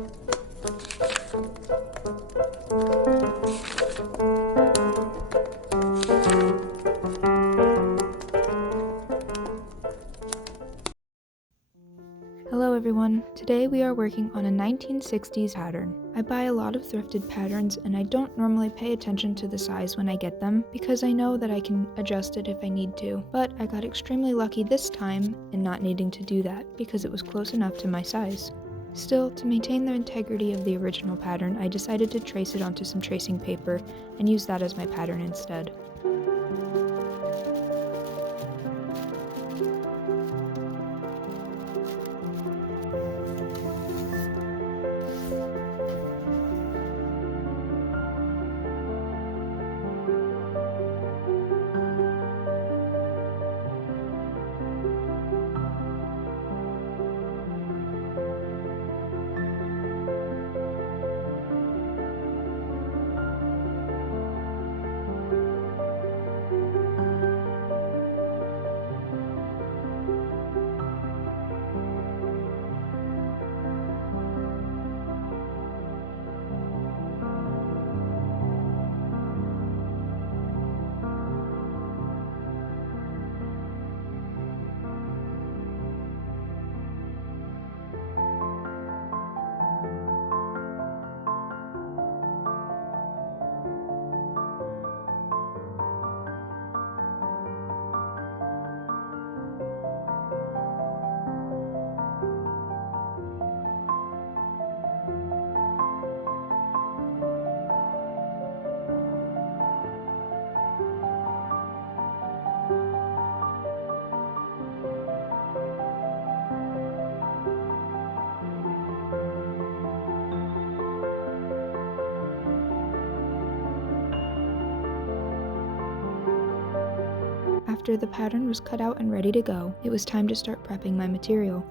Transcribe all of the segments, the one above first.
Hello everyone, today we are working on a 1960s pattern. I buy a lot of thrifted patterns and I don't normally pay attention to the size when I get them because I know that I can adjust it if I need to, but I got extremely lucky this time in not needing to do that because it was close enough to my size. Still, to maintain the integrity of the original pattern, I decided to trace it onto some tracing paper and use that as my pattern instead. After the pattern was cut out and ready to go, it was time to start prepping my material.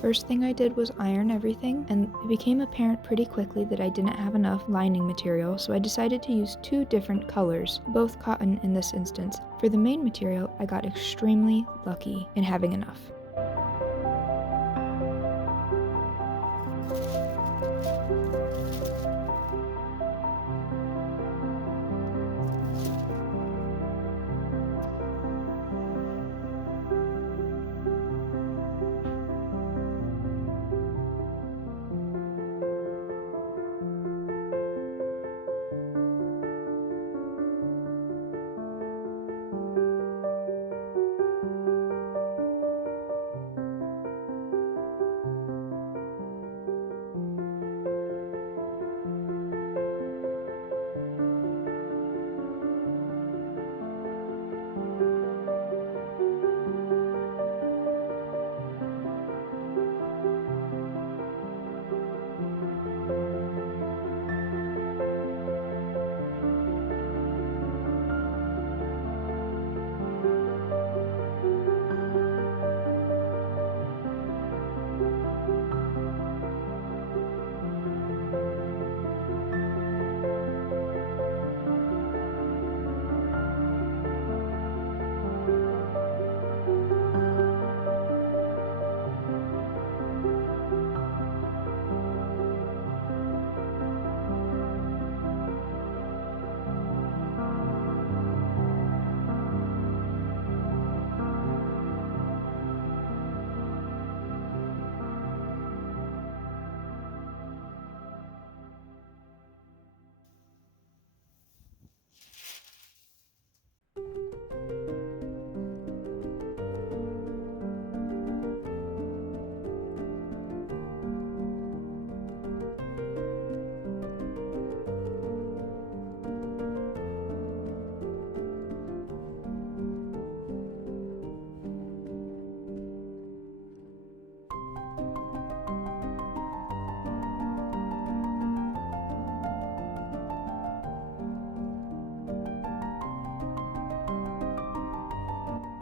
First thing I did was iron everything, and it became apparent pretty quickly that I didn't have enough lining material, so I decided to use two different colors, both cotton in this instance. For the main material, I got extremely lucky in having enough.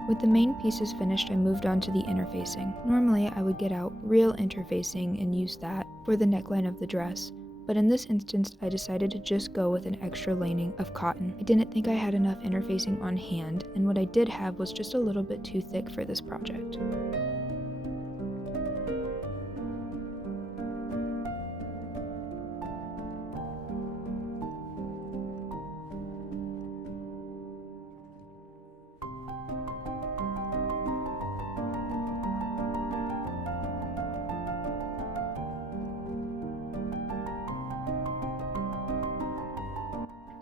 With the main pieces finished, I moved on to the interfacing. Normally, I would get out real interfacing and use that for the neckline of the dress, but in this instance, I decided to just go with an extra lining of cotton. I didn't think I had enough interfacing on hand, and what I did have was just a little bit too thick for this project.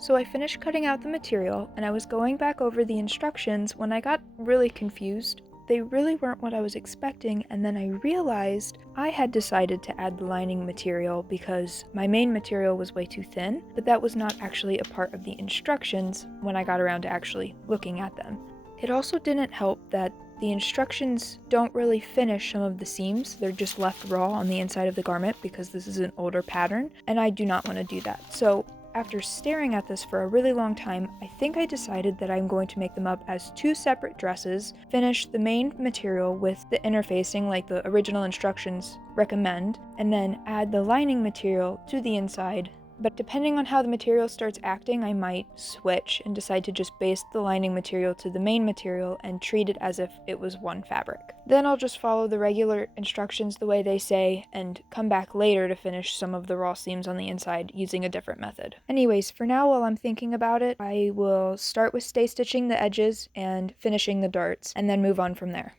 So I finished cutting out the material and I was going back over the instructions when I got really confused. They really weren't what I was expecting, and then I realized I had decided to add the lining material because my main material was way too thin, but that was not actually a part of the instructions when I got around to actually looking at them. It also didn't help that the instructions don't really finish some of the seams. They're just left raw on the inside of the garment because this is an older pattern, and I do not want to do that. So after staring at this for a really long time, I think I decided that I'm going to make them up as two separate dresses, finish the main material with the interfacing like the original instructions recommend, and then add the lining material to the inside. But depending on how the material starts acting, I might switch and decide to just base the lining material to the main material and treat it as if it was one fabric. Then I'll just follow the regular instructions the way they say and come back later to finish some of the raw seams on the inside using a different method. Anyways, for now while I'm thinking about it, I will start with stay stitching the edges and finishing the darts, and then move on from there.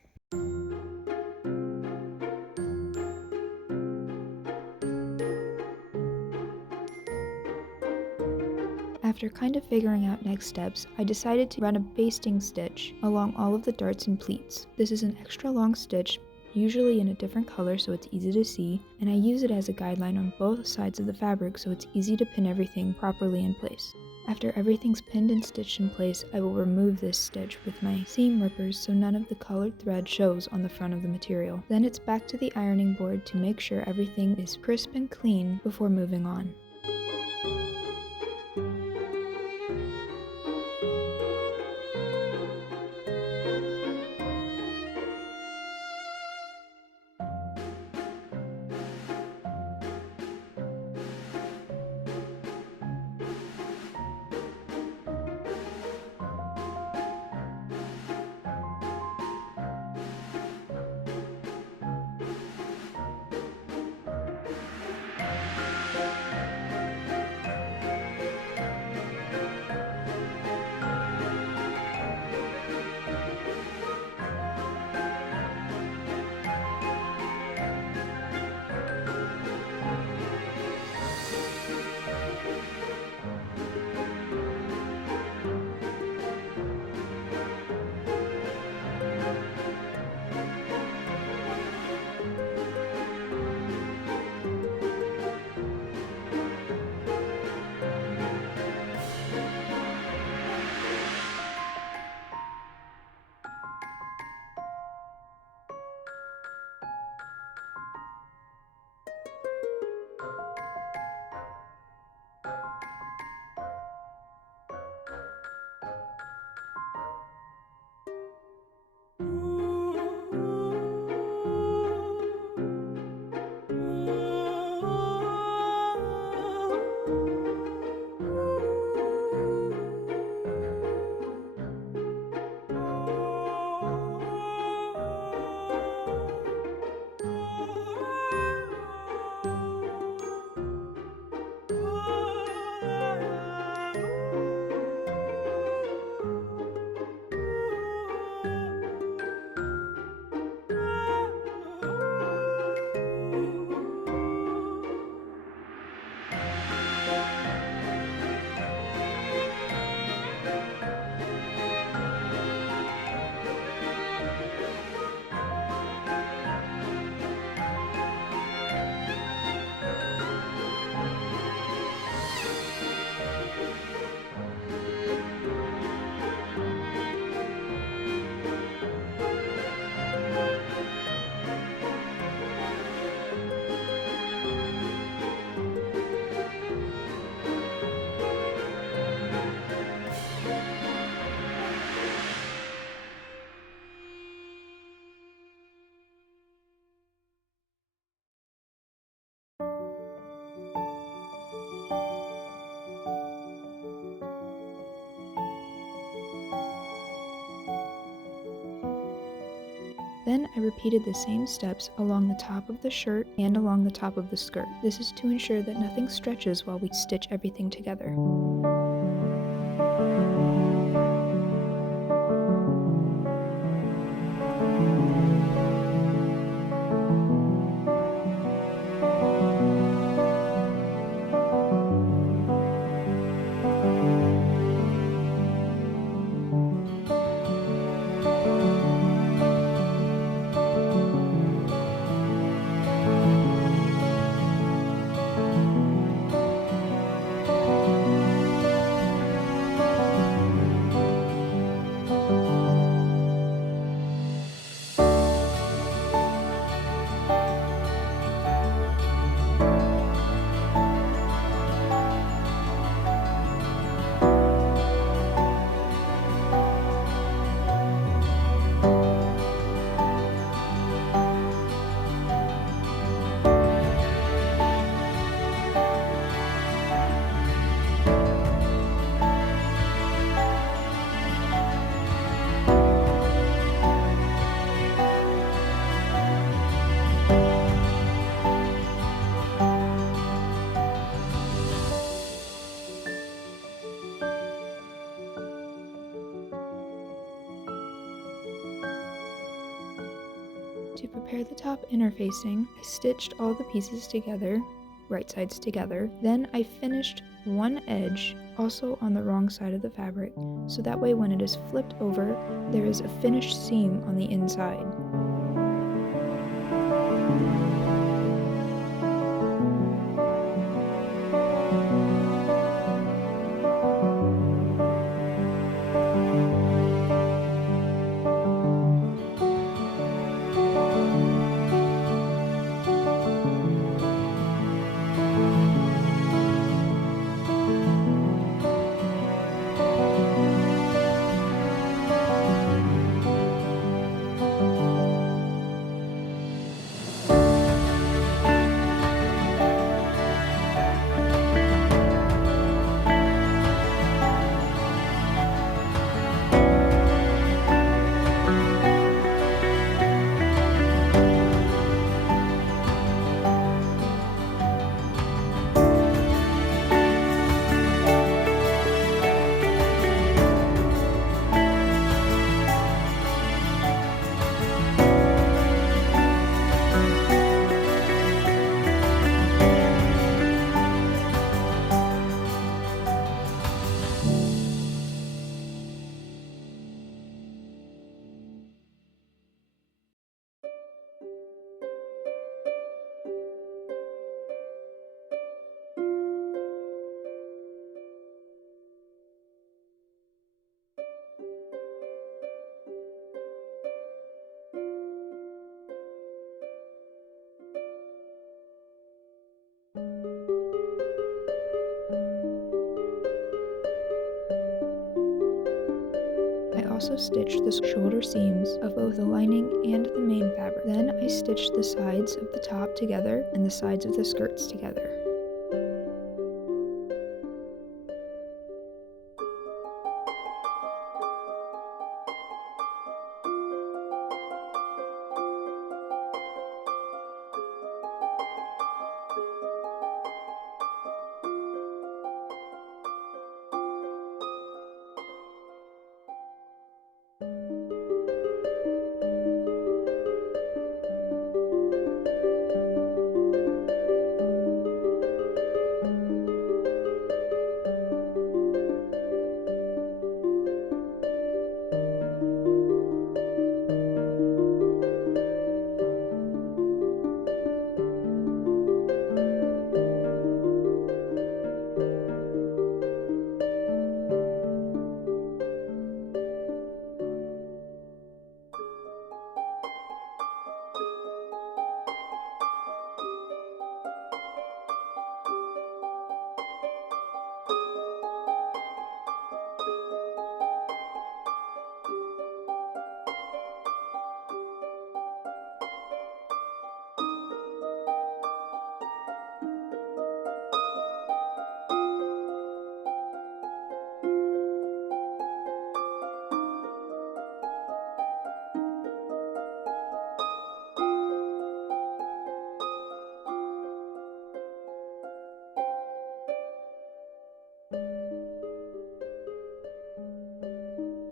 After kind of figuring out next steps, I decided to run a basting stitch along all of the darts and pleats. This is an extra long stitch, usually in a different color so it's easy to see, and I use it as a guideline on both sides of the fabric so it's easy to pin everything properly in place. After everything's pinned and stitched in place, I will remove this stitch with my seam rippers so none of the colored thread shows on the front of the material. Then it's back to the ironing board to make sure everything is crisp and clean before moving on. Then I repeated the same steps along the top of the shirt and along the top of the skirt. This is to ensure that nothing stretches while we stitch everything together. To prepare the top interfacing, I stitched all the pieces together, right sides together. Then I finished one edge, also on the wrong side of the fabric, so that way when it is flipped over, there is a finished seam on the inside. I also stitched the shoulder seams of both the lining and the main fabric. Then I stitched the sides of the top together and the sides of the skirts together.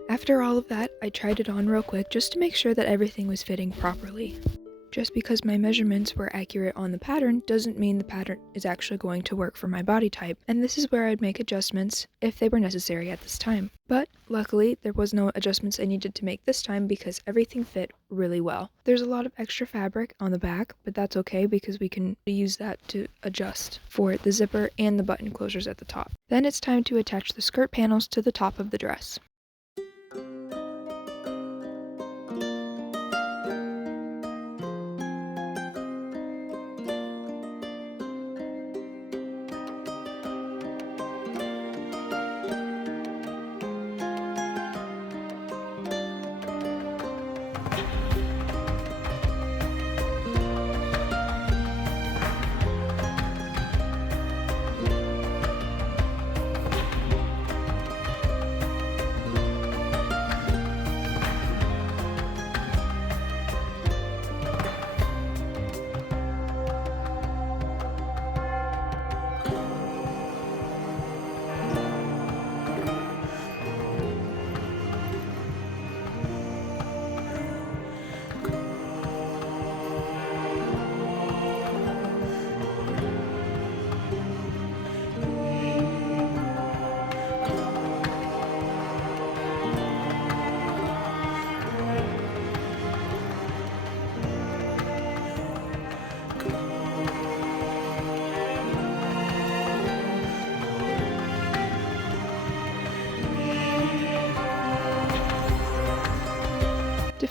After all of that, I tried it on real quick just to make sure that everything was fitting properly. Just because my measurements were accurate on the pattern doesn't mean the pattern is actually going to work for my body type, and this is where I'd make adjustments if they were necessary at this time. But luckily, there was no adjustments I needed to make this time because everything fit really well. There's a lot of extra fabric on the back, but that's okay because we can use that to adjust for the zipper and the button closures at the top. Then it's time to attach the skirt panels to the top of the dress.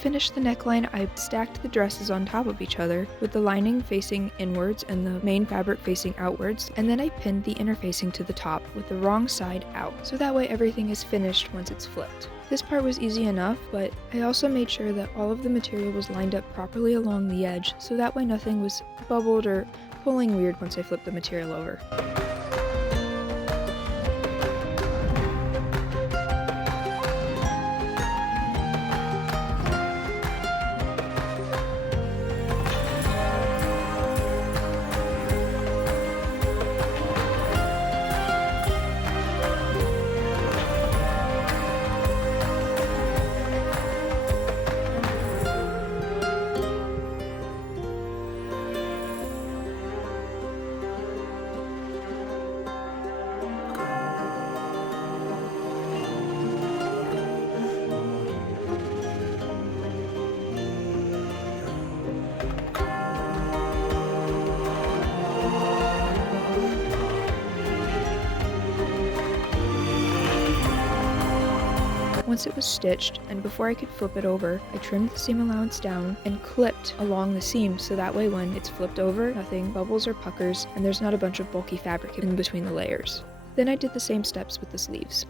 finish the neckline, I stacked the dresses on top of each other, with the lining facing inwards and the main fabric facing outwards, and then I pinned the inner facing to the top with the wrong side out, so that way everything is finished once it's flipped. This part was easy enough, but I also made sure that all of the material was lined up properly along the edge, so that way nothing was bubbled or pulling weird once I flipped the material over. Once it was stitched, and before I could flip it over, I trimmed the seam allowance down and clipped along the seam so that way when it's flipped over, nothing bubbles or puckers, and there's not a bunch of bulky fabric in between the layers. Then I did the same steps with the sleeves.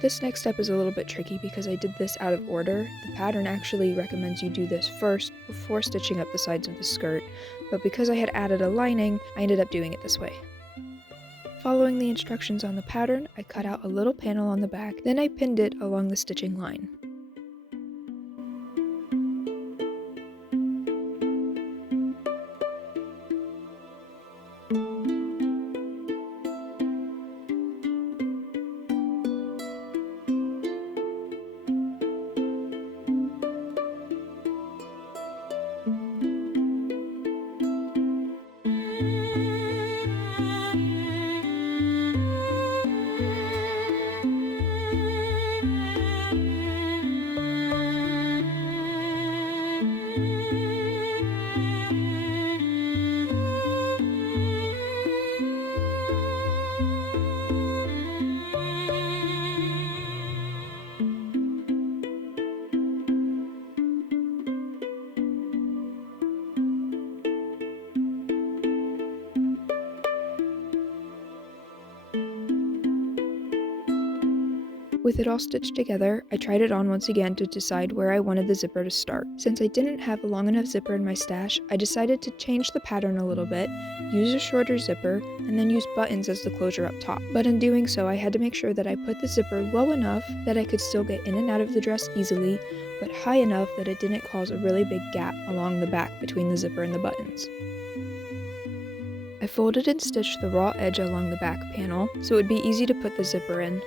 This next step is a little bit tricky because I did this out of order. The pattern actually recommends you do this first before stitching up the sides of the skirt, but because I had added a lining, I ended up doing it this way. Following the instructions on the pattern, I cut out a little panel on the back, then I pinned it along the stitching line. With it all stitched together, I tried it on once again to decide where I wanted the zipper to start. Since I didn't have a long enough zipper in my stash, I decided to change the pattern a little bit, use a shorter zipper, and then use buttons as the closure up top. But in doing so, I had to make sure that I put the zipper low enough that I could still get in and out of the dress easily, but high enough that it didn't cause a really big gap along the back between the zipper and the buttons. I folded and stitched the raw edge along the back panel, so it would be easy to put the zipper in.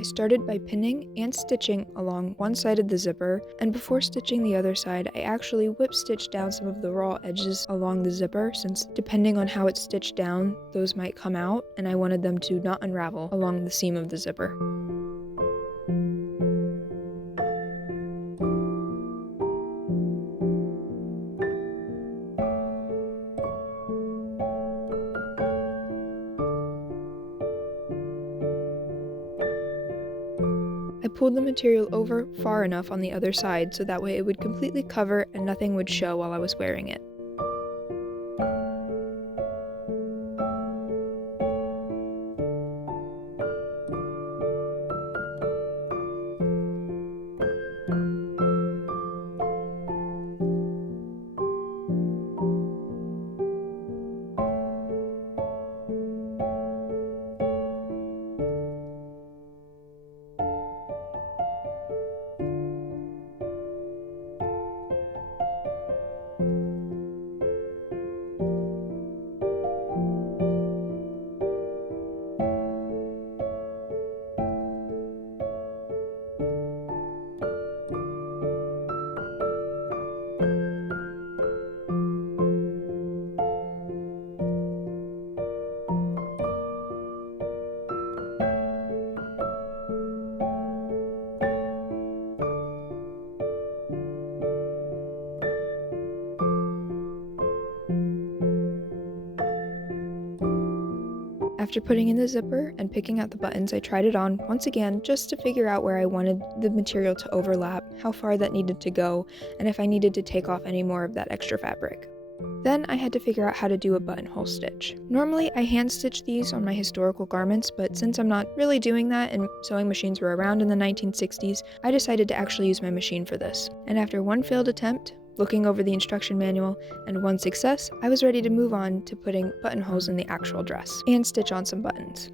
I started by pinning and stitching along one side of the zipper, and before stitching the other side, I actually whip stitched down some of the raw edges along the zipper, since depending on how it's stitched down, those might come out, and I wanted them to not unravel along the seam of the zipper. I pulled the material over far enough on the other side so that way it would completely cover and nothing would show while I was wearing it. After putting in the zipper and picking out the buttons, I tried it on once again just to figure out where I wanted the material to overlap, how far that needed to go, and if I needed to take off any more of that extra fabric. Then I had to figure out how to do a buttonhole stitch. Normally I hand stitch these on my historical garments, but since I'm not really doing that and sewing machines were around in the 1960s, I decided to actually use my machine for this. And after one failed attempt, looking over the instruction manual, and one success, I was ready to move on to putting buttonholes in the actual dress and stitch on some buttons.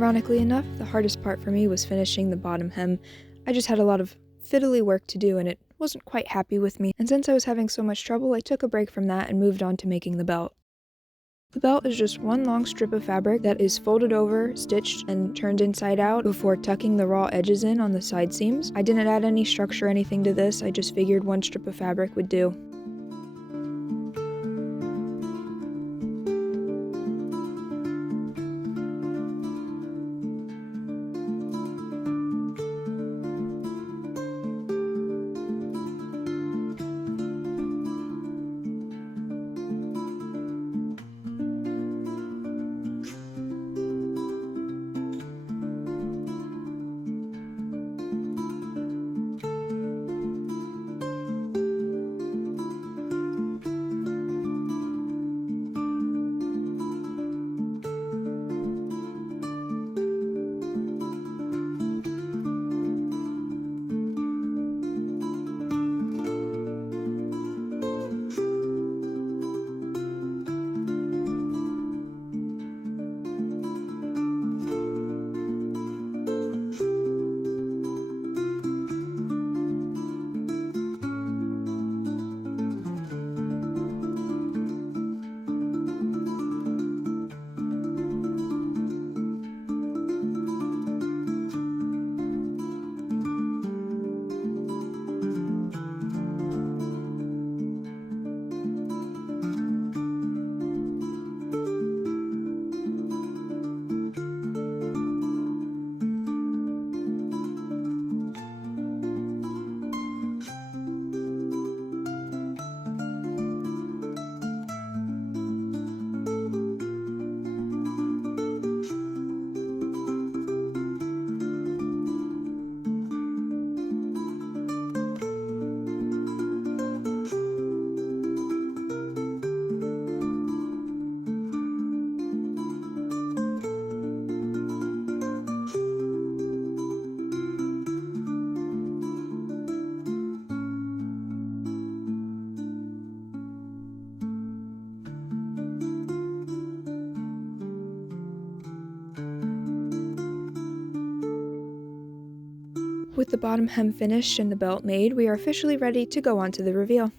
Ironically enough, the hardest part for me was finishing the bottom hem. I just had a lot of fiddly work to do and it wasn't quite happy with me, and since I was having so much trouble, I took a break from that and moved on to making the belt. The belt is just one long strip of fabric that is folded over, stitched, and turned inside out before tucking the raw edges in on the side seams. I didn't add any structure or anything to this, I just figured one strip of fabric would do. With the bottom hem finished and the belt made, we are officially ready to go on to the reveal.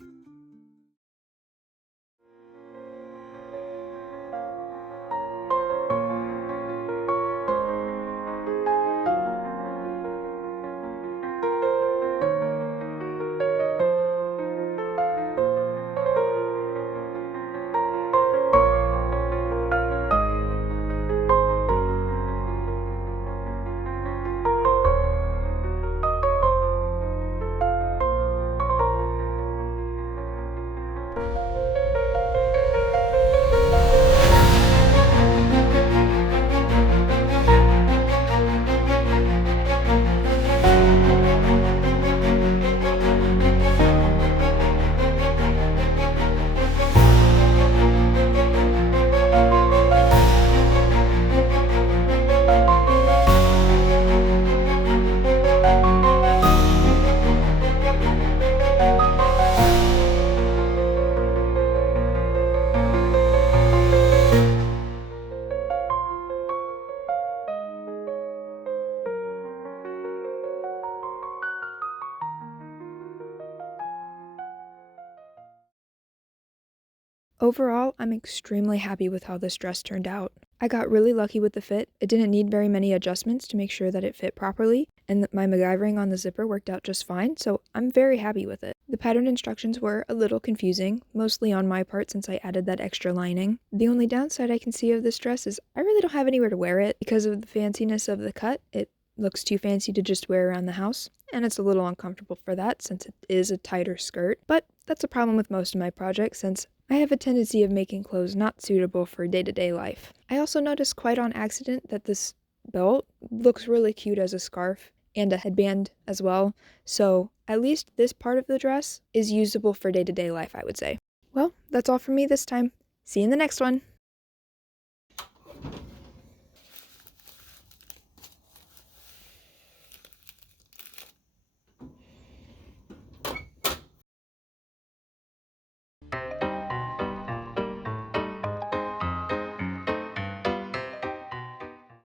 Overall, I'm extremely happy with how this dress turned out. I got really lucky with the fit. It didn't need very many adjustments to make sure that it fit properly, and my MacGyvering on the zipper worked out just fine, so I'm very happy with it. The pattern instructions were a little confusing, mostly on my part since I added that extra lining. The only downside I can see of this dress is I really don't have anywhere to wear it because of the fanciness of the cut. It looks too fancy to just wear around the house, and it's a little uncomfortable for that since it is a tighter skirt, but that's a problem with most of my projects since I have a tendency of making clothes not suitable for day-to-day life. I also noticed quite on accident that this belt looks really cute as a scarf and a headband as well, so at least this part of the dress is usable for day-to-day life, I would say. Well, that's all from me this time. See you in the next one!